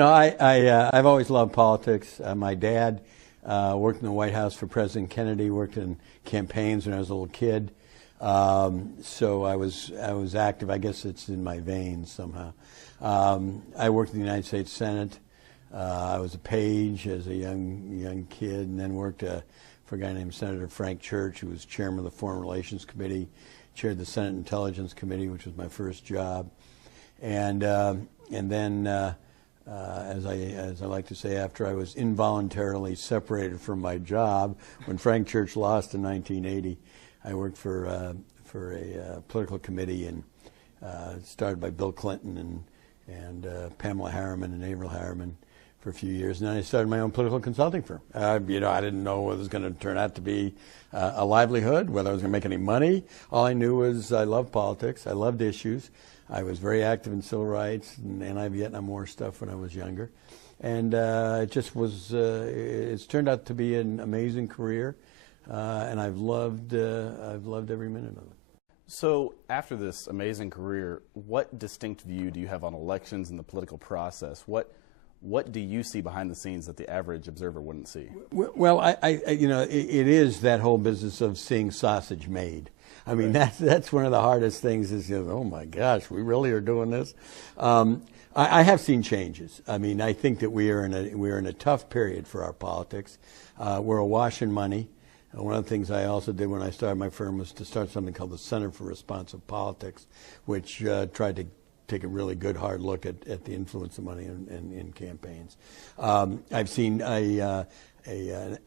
I've always loved politics. My dad worked in the White House for President Kennedy, worked in campaigns when I was a little kid. So I was active. I guess it's in my veins somehow. I worked in the United States Senate. I was a page as a young kid, and then worked for a guy named Senator Frank Church, who was chairman of the Foreign Relations Committee, chaired the Senate Intelligence Committee, which was my first job, and then, as I like to say, after I was involuntarily separated from my job when Frank Church lost in 1980, I worked for a political committee, and started by Bill Clinton and Pamela Harriman and Avril Harriman for a few years, and then I started my own political consulting firm. I didn't know whether it was going to turn out to be a livelihood, whether I was going to make any money. All I knew was I loved politics. I loved issues. I was very active in civil rights and anti-Vietnam War stuff when I was younger, and it just was. It's turned out to be an amazing career, and I've loved every minute of it. So after this amazing career, what distinct view do you have on elections and the political process? What do you see behind the scenes that the average observer wouldn't see? Well, it is that whole business of seeing sausage made. I mean, that's one of the hardest things is, oh my gosh, we really are doing this. I have seen changes. I mean, I think that we're in a tough period for our politics. We're awash in money. One of the things I also did when I started my firm was to start something called the Center for Responsive Politics, which tried to take a really good hard look at the influence of money in campaigns. I've seen an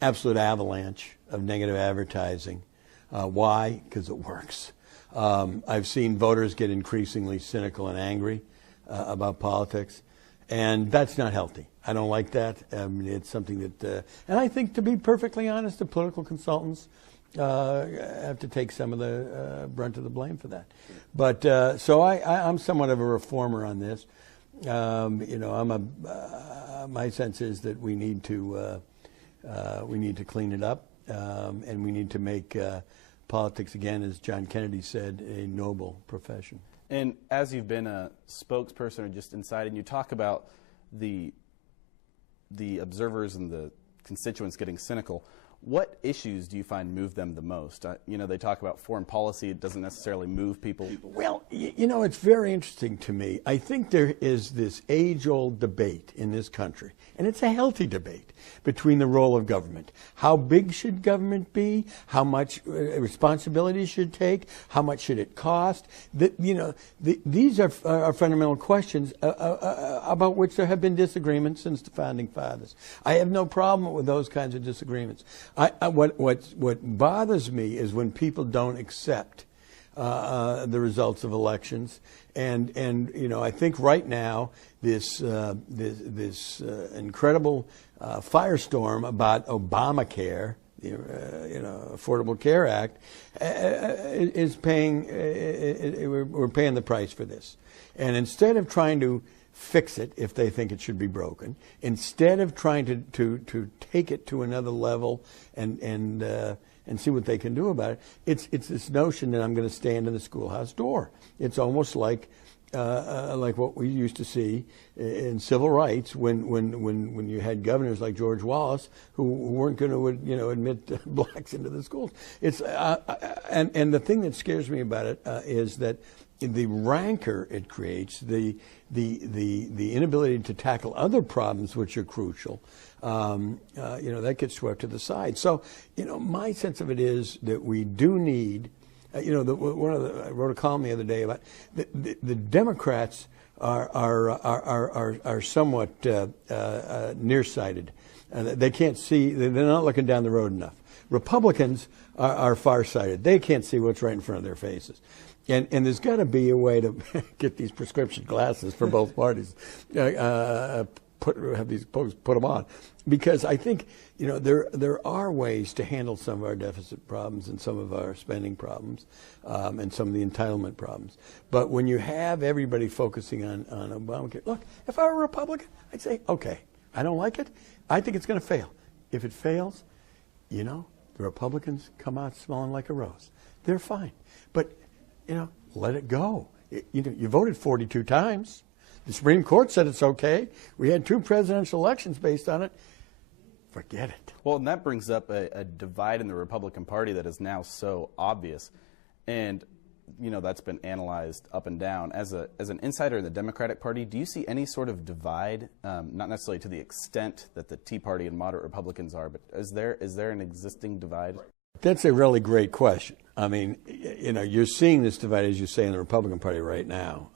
absolute avalanche of negative advertising. Why? Because it works. I've seen voters get increasingly cynical and angry about politics, and that's not healthy. I don't like that. It's something that, and I think, to be perfectly honest, the political consultants have to take some of the brunt of the blame for that. But so I'm somewhat of a reformer on this. My sense is that we need to clean it up, and we need to make politics, again, as John Kennedy said, a noble profession. And as you've been a spokesperson or just inside, and you talk about the observers and the constituents getting cynical, what issues do you find move them the most? They talk about foreign policy. It doesn't necessarily move people. Well, it's very interesting to me. I think there is this age-old debate in this country, and it's a healthy debate, between the role of government. How big should government be? How much responsibility should it take? How much should it cost? These are fundamental questions about which there have been disagreements since the Founding Fathers. I have no problem with those kinds of disagreements. What bothers me is when people don't accept the results of elections, and I think right now this incredible firestorm about Obamacare, Affordable Care Act, is paying. We're paying the price for this, and instead of trying to fix it if they think it should be broken, instead of trying to take it to another level and see what they can do about it, it's this notion that I'm going to stand in the schoolhouse door. It's almost like what we used to see in civil rights when you had governors like George Wallace who weren't going to admit blacks into the schools. It's and the thing that scares me about it is that the rancor it creates, the inability to tackle other problems which are crucial, that gets swept to the side. So, my sense of it is that we do need, I wrote a column the other day about the Democrats are somewhat nearsighted. They can't see; they're not looking down the road enough. Republicans are farsighted; they can't see what's right in front of their faces. And there's got to be a way to get these prescription glasses for both parties, have these folks put them on, because I think there are ways to handle some of our deficit problems and some of our spending problems, and some of the entitlement problems. But when you have everybody focusing on Obamacare, look, if I were a Republican, I'd say, okay, I don't like it. I think it's going to fail. If it fails, the Republicans come out smelling like a rose. They're fine, but let it go. You voted 42 times. The Supreme Court said it's okay. We had 2 presidential elections based on it. Forget it. Well, and that brings up a divide in the Republican Party that is now so obvious. And, that's been analyzed up and down. As an insider in the Democratic Party, do you see any sort of divide, not necessarily to the extent that the Tea Party and moderate Republicans are, but is there an existing divide? That's a really great question. I mean, you're seeing this divide, as you say, in the Republican Party right now.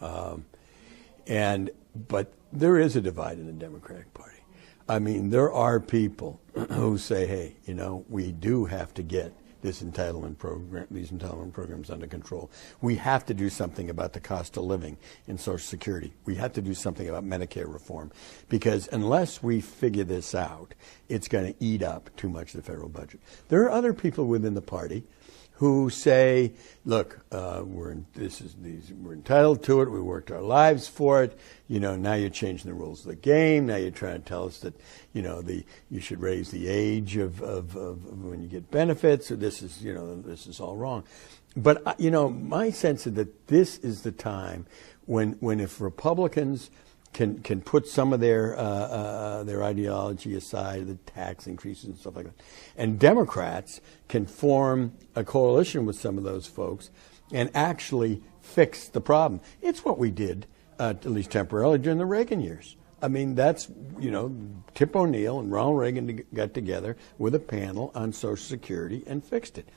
But there is a divide in the Democratic Party. I mean, there are people who say, hey, we do have to get these entitlement programs under control. We have to do something about the cost of living in Social Security. We have to do something about Medicare reform, because unless we figure this out, it's going to eat up too much of the federal budget. There are other people within the party who say, look, we're entitled to it. We worked our lives for it. Now you're changing the rules of the game. Now you're trying to tell us that, you should raise the age of when you get benefits. Or this is all wrong. But my sense is that this is the time when if Republicans can put some of their ideology aside, the tax increases and stuff like that, and Democrats can form a coalition with some of those folks and actually fix the problem. It's what we did, at least temporarily, during the Reagan years. I mean, that's, Tip O'Neill and Ronald Reagan got together with a panel on Social Security and fixed it.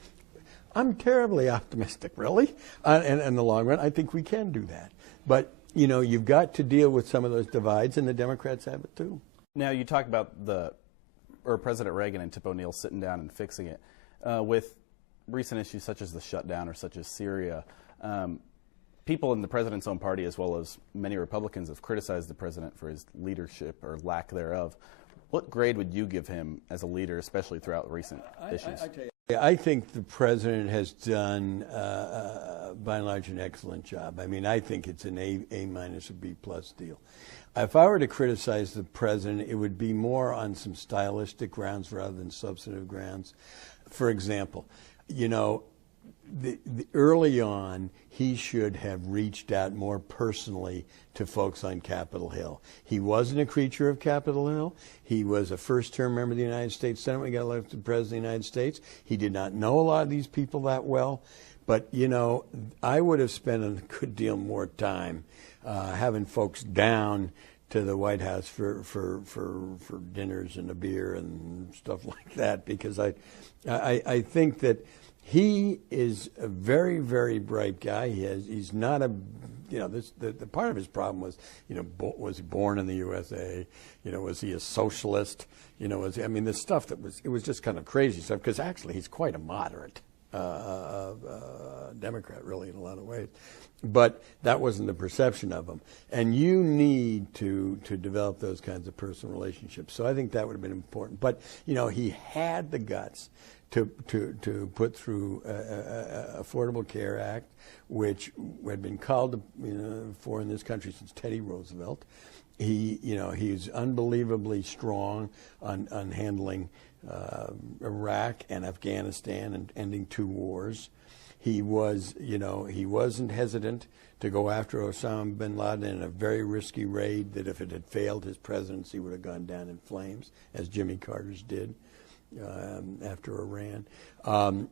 I'm terribly optimistic, really, and in the long run, I think we can do that. But you've got to deal with some of those divides, and the Democrats have it too. Now, you talk about President Reagan and Tip O'Neill sitting down and fixing it. With recent issues such as the shutdown or such as Syria, people in the president's own party, as well as many Republicans, have criticized the president for his leadership or lack thereof. What grade would you give him as a leader, especially throughout recent issues? I tell you, I think the president has done, by and large, an excellent job. I mean, I think it's an A minus or B plus deal. If I were to criticize the president, it would be more on some stylistic grounds rather than substantive grounds. For example, early on, he should have reached out more personally to folks on Capitol Hill. He wasn't a creature of Capitol Hill. He was a first-term member of the United States Senate when he got elected president of the United States. He did not know a lot of these people that well. But, I would have spent a good deal more time having folks down to the White House for dinners and a beer and stuff like that, because I think that he is a very, very bright guy. He's not a, the part of his problem was, was he born in the USA? Was he a socialist? This stuff it was just kind of crazy stuff, because actually he's quite a moderate Democrat, really, in a lot of ways. But that wasn't the perception of him. And you need to develop those kinds of personal relationships. So I think that would have been important. But, he had the guts to put through Affordable Care Act, which had been called for in this country since Teddy Roosevelt. He's unbelievably strong on handling Iraq and Afghanistan and ending 2 wars. He wasn't hesitant to go after Osama bin Laden in a very risky raid that, if it had failed his presidency, would have gone down in flames, as Jimmy Carter's did after Iran. When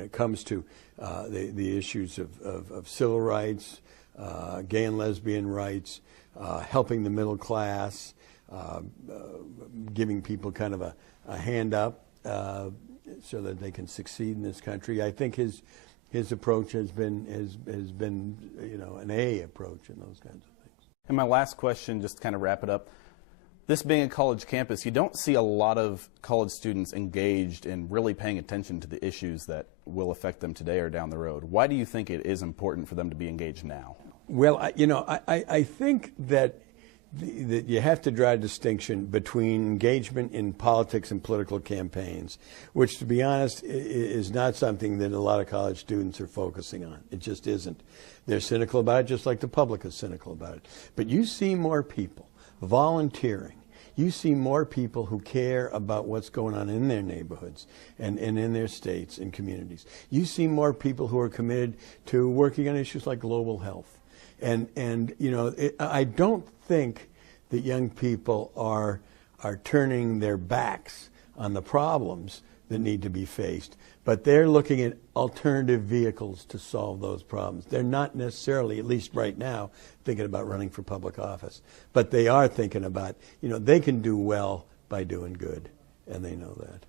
it comes to the issues of civil rights, gay and lesbian rights, helping the middle class, giving people kind of a hand up so that they can succeed in this country. I think his approach has been an A approach in those kinds of things. And my last question, just to kind of wrap it up. This being a college campus, you don't see a lot of college students engaged in really paying attention to the issues that will affect them today or down the road. Why do you think it is important for them to be engaged now? Well, I think that you have to draw a distinction between engagement in politics and political campaigns, which, to be honest, is not something that a lot of college students are focusing on. It just isn't. They're cynical about it, just like the public is cynical about it. But you see more people volunteering. You see more people who care about what's going on in their neighborhoods and in their states and communities. You see more people who are committed to working on issues like global health And you know, I don't think that young people are turning their backs on the problems that need to be faced, but they're looking at alternative vehicles to solve those problems. They're not necessarily, at least right now, thinking about running for public office, but they are thinking about, you know, they can do well by doing good, and they know that.